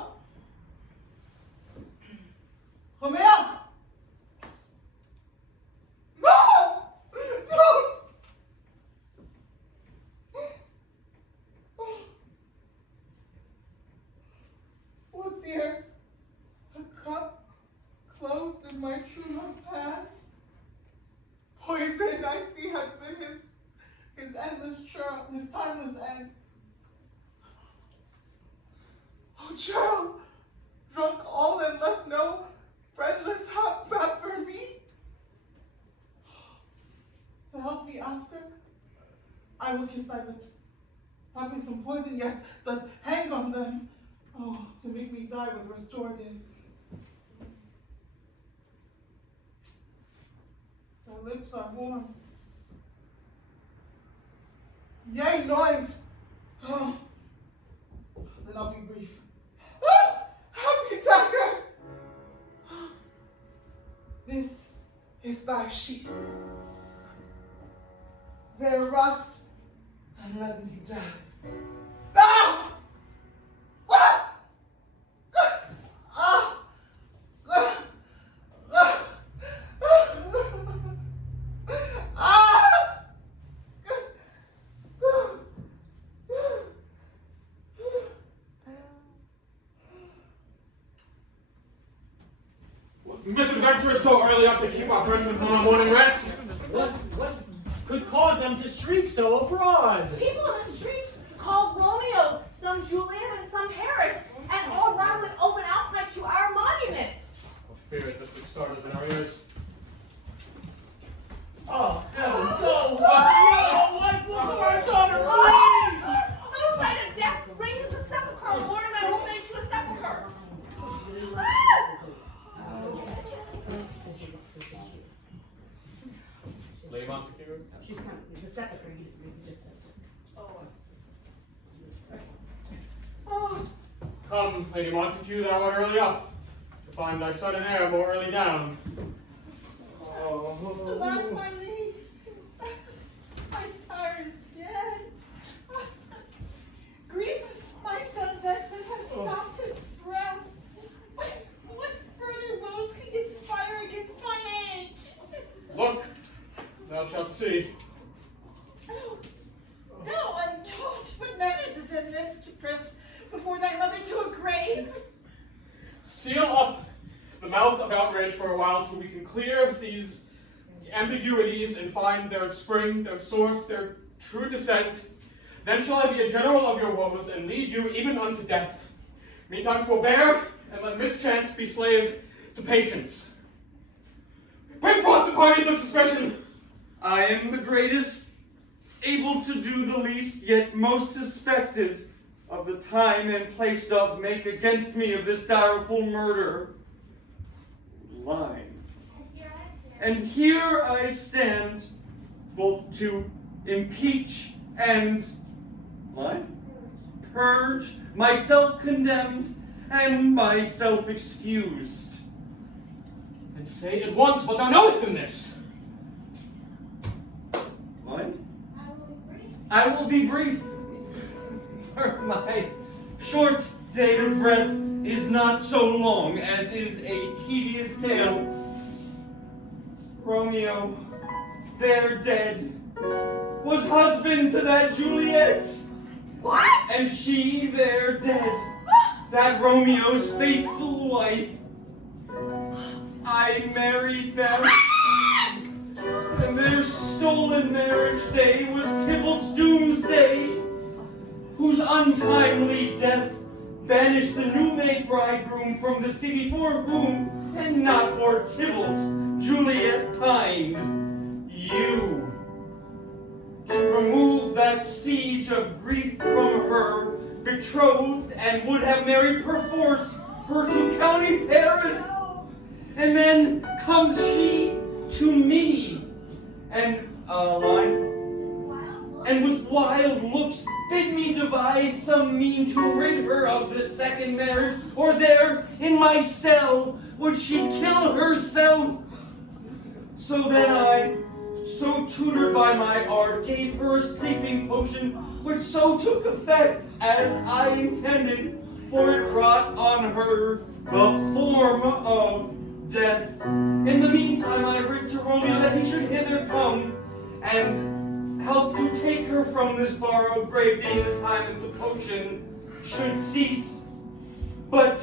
Roméo! Non! Non! What's here? A cup closed in my true love's hand. Poison I see has been his endless churl, his timeless end. Oh, churl, drunk all and left no friendless hot fat for me. To help me after, I will kiss thy lips. Have me some poison yet, that hang on them. Oh, to make me die with restorative. Thy lips are warm. Yea, noise. Oh, then I'll be brief. Ah, happy dagger. This is thy sheath. There rust and let me die. Ah! Ah! Ah! Ah! Misadventurers so early up to keep our person from a morning rest. What could cause them to shriek so abroad? People in the streets call Romeo some Juliet and some Paris, and all run with open outcry to our monument. What fear is this that startles in our ears? Oh, heavens! Oh, no! Let's look for our daughter, please! The sight of death raises a sepulchre, Lord, and I hope they shoot a sepulchre. Lady Montague? She's coming. The sepulchre, you just said. Oh. Come, Lady Montague, thou art early up, to find thy son and heir more early down. Alas, my liege, my sire is dead. Grief, my son's exit has stopped his breath. What further woes can conspire against my age? Look, thou shalt see. Thou untaught, what manners is in this to press before thy mother to a grave? Seal up the mouth of outrage for a while till we can clear these ambiguities and find their spring, their source, their true descent. Then shall I be a general of your woes and lead you even unto death. Meantime forbear, and let mischance be slave to patience. Bring forth the parties of suspicion. I am the greatest, able to do the least, yet most suspected of the time and place doth make against me of this direful murder. Line. And here I stand, both to impeach and line, purge myself condemned and myself excused. And say at once what thou knowest in this. Line? I will be brief. For my short day of breath is not so long as is a tedious tale. Romeo, there dead, was husband to that Juliet. What? And she there dead, that Romeo's faithful wife. I married them, and there stood stolen marriage day was Tybalt's doomsday, whose untimely death banished the new-made bridegroom from the city for whom, and not for Tybalt, Juliet pined. You, to remove that siege of grief from her betrothed, and would have married perforce her to County Paris. And then comes she to me, and and with wild looks bid me devise some mean to rid her of this second marriage, or there in my cell would she kill herself. So then I, so tutored by my art, gave her a sleeping potion, which so took effect as I intended, for it brought on her the form of death. In the meantime I writ to Romeo that he should hither come, and help to take her from this borrowed grave, being the time that the potion should cease. But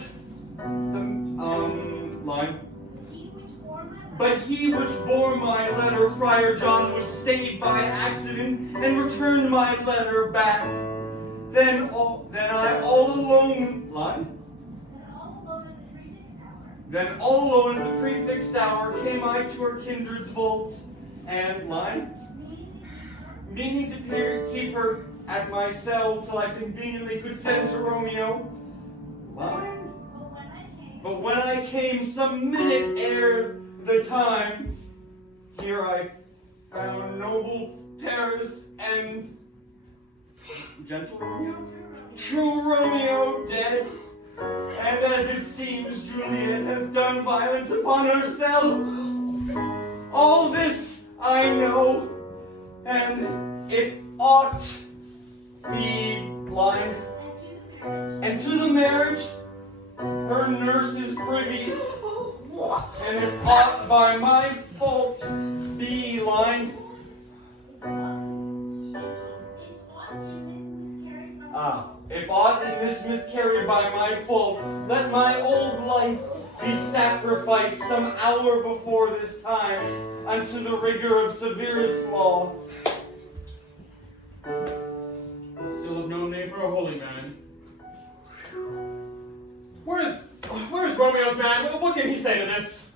he which bore my letter, Friar John, was stayed by accident, and returned my letter back. Then I all alone Then all alone at the prefixed hour came I to her kindred's vault, and meaning to keep her at my cell till I conveniently could send to Romeo. But when I came some minute ere the time, here I found noble Paris and gentle Romeo, true Romeo dead. And as it seems, Juliet hath done violence upon herself. All this I know, and if aught be blind, and to the marriage her nurse is privy, and if aught by my fault be lying, if aught in this miscarried by my fault, let my old life be sacrificed some hour before this time unto the rigor of severest law. Still have no name for a holy man. Where's Romeo's man? What can he say to this?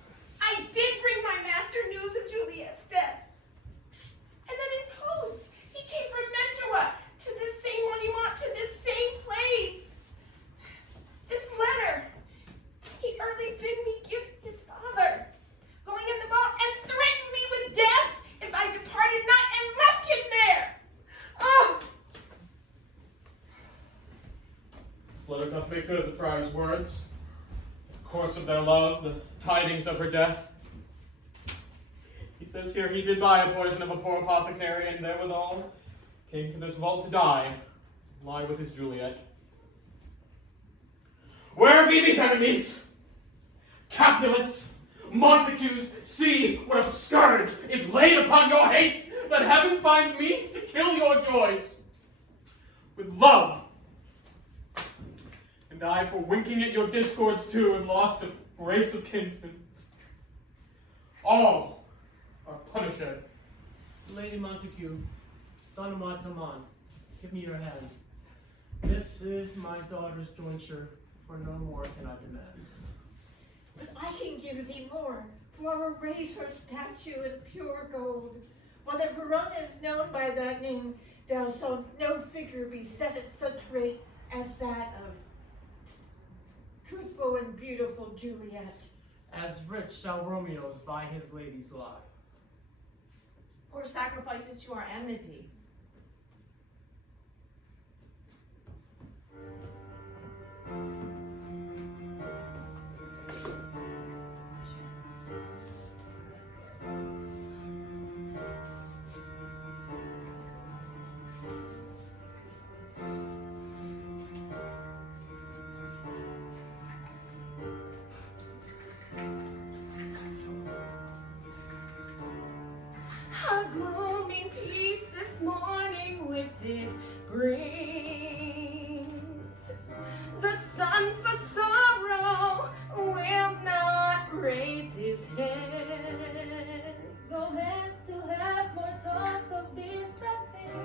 I did bring my master news of Juliet's death. And then in post, he came from Mantua to this same monument, to this same place. This letter, he early bid me give his father, going in the vault, and threatened me with death if I departed not and left him there. Oh! This letter doth make good the friar's words. The course of their love, the tidings of her death. He says here he did buy a poison of a poor apothecary, and therewithal came to this vault to die, lie with his Juliet. Where be these enemies? Capulets, Montagues, see what a scourge is laid upon your hate, that heaven finds means to kill your joys. With love, and I for winking at your discords too, and lost a brace of kinsmen. All are punished. Lady Montague, Don Martaman, give me your hand. This is my daughter's jointure, for no more can I demand. But I can give thee more, for I will raise her statue in pure gold. While that Verona is known by that name, there shall no figure be set at such rate as that of truthful and beautiful Juliet. As rich shall Romeo's by his lady's lie. Or sacrifices to our enmity. A gloomy peace this morning with it brings. The sun for sorrow will not raise his head. Though hands still have more time. of these things,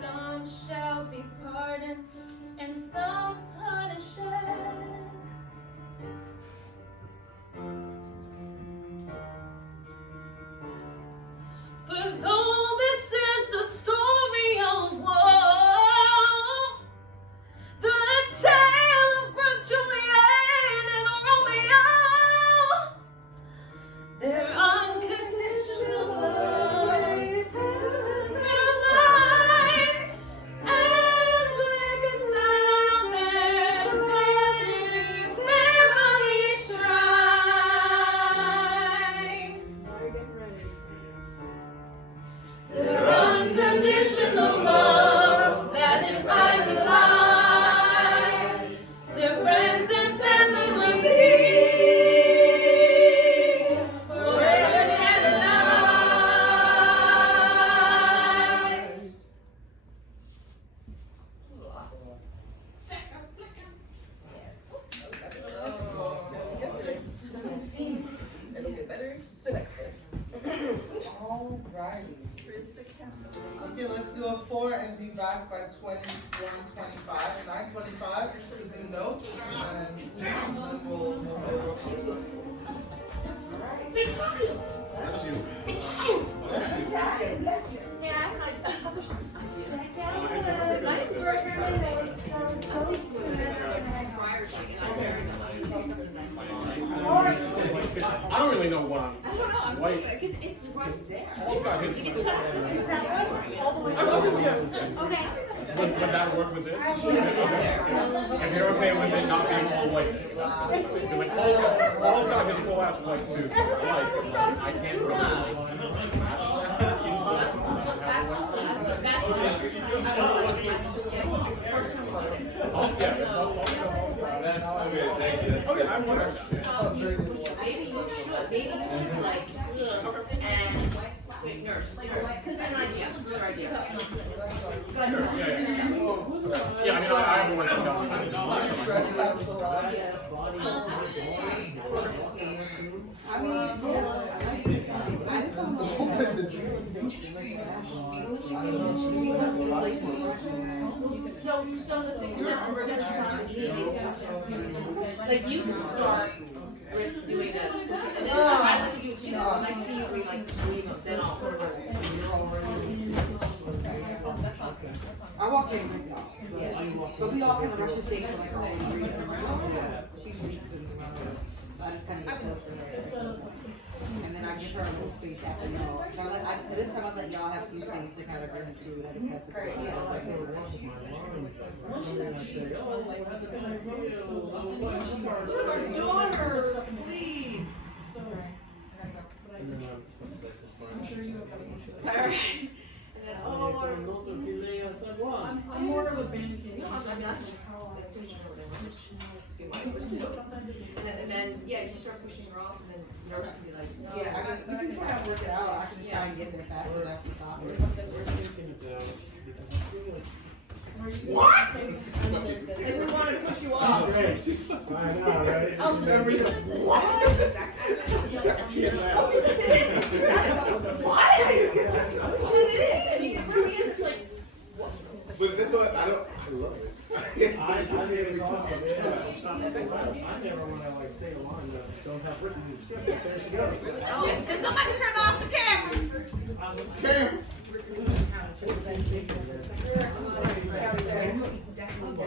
some shall be pardoned and some punished. For though this is a story of woe, the tale of Juliet and Romeo, their unconditional love, their life, and reconcile their family strife. Their unconditional love that is idolized, their friends and family will be forever canonized. It'll get better the next day. Alrighty. Okay, let's do a 4 and be back by 21:25. 9:25 to do notes, and then we'll move over. That's you. Yeah, I'm like, I don't really know what I don't know, I'm White. because it's right there. Paul's got his. It's kind of silly. Is that right? All the way Okay. Okay. Would that work with this? If you're okay with it not being all white. Like Paul's got his full ass white suit. Like, I can't really match Paul's got okay, I'm wondering. maybe you should, like, and, wait, nurse, good idea, good idea. Go ahead. Yeah, I mean, I haven't worked with guns. I mean, I just don't know. So the thing is now, instead of starting meetings, like you can start with doing a, and then I like to do it too, when I see you doing like doing those, then I'll sort of. I walk in with y'all. But we all kind of rush the stage for like all three. She's weak, so I just kind of get close to her. And then I give her a little space after y'all. So this time I let y'all have some space to kind of really do it. I just pass it to Our daughters, please. Alright. And then, oh, I'm more of a band kid. as soon as you know what I want, let's do mine, let's do it. And then, yeah, you start pushing her off, and then nurse can be like, Yeah, I can, you can try and work it out. I can just try and get there fast enough to stop it. what? And we want to push you off. Great. I know, right? I'll just what? Oh, because it is. What? It is. I mean, it really is. It's like, But that's why I love it. I think it's awesome, yeah. I never want to like say a line that don't have written in the script, but there she goes. oh, did somebody turn off the camera?